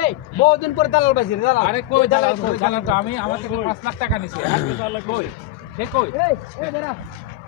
এই বহুদিন পরে দালাল পাইছি রে, দালাল। আরে কই দালাল কই? দালাল তো আমি? আমার থেকে পাঁচ লাখ টাকা নিছি। কই সে কই?